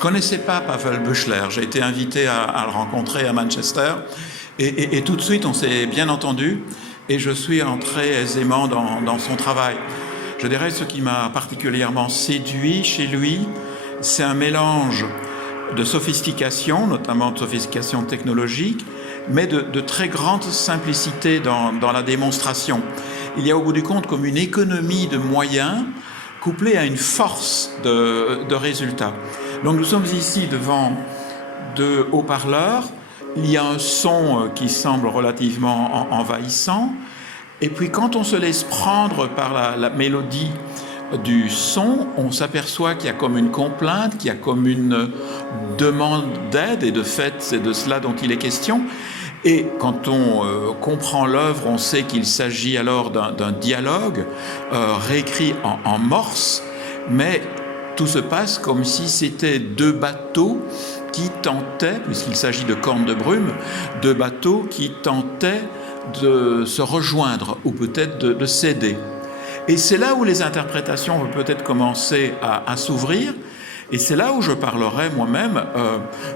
Je ne connaissais pas Pavel Büchler. J'ai été invité à le rencontrer à Manchester. Et tout de suite, on s'est bien entendu. Et je suis entré aisément dans son travail. Je dirais ce qui m'a particulièrement séduit chez lui, c'est un mélange de sophistication, notamment de sophistication technologique, mais de très grande simplicité dans la démonstration. Il y a au bout du compte comme une économie de moyens couplée à une force de résultats. Donc nous sommes ici devant deux haut-parleurs. Il y a un son qui semble relativement envahissant. Et puis quand on se laisse prendre par la mélodie du son, on s'aperçoit qu'il y a comme une complainte, qu'il y a comme une demande d'aide, et de fait, c'est de cela dont il est question. Et quand on comprend l'œuvre, on sait qu'il s'agit alors d'un dialogue réécrit en morse, mais tout se passe comme si c'était deux bateaux qui tentaient, puisqu'il s'agit de cornes de brume, deux bateaux qui tentaient de se rejoindre ou peut-être de s'aider. Et c'est là où les interprétations vont peut-être commencer à s'ouvrir, et c'est là où je parlerai moi-même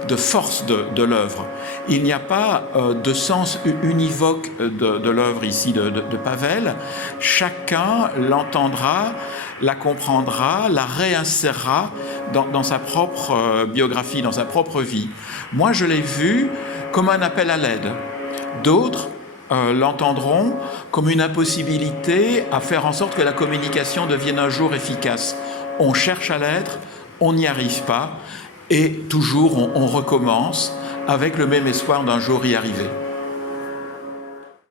de force de l'œuvre. Il n'y a pas de sens univoque de l'œuvre ici de Pavel. Chacun l'entendra, la comprendra, la réinsérera dans sa propre biographie, dans sa propre vie. Moi, je l'ai vu comme un appel à l'aide. D'autres l'entendront comme une impossibilité à faire en sorte que la communication devienne un jour efficace. On cherche à l'être, on n'y arrive pas, et toujours on recommence avec le même espoir d'un jour y arriver.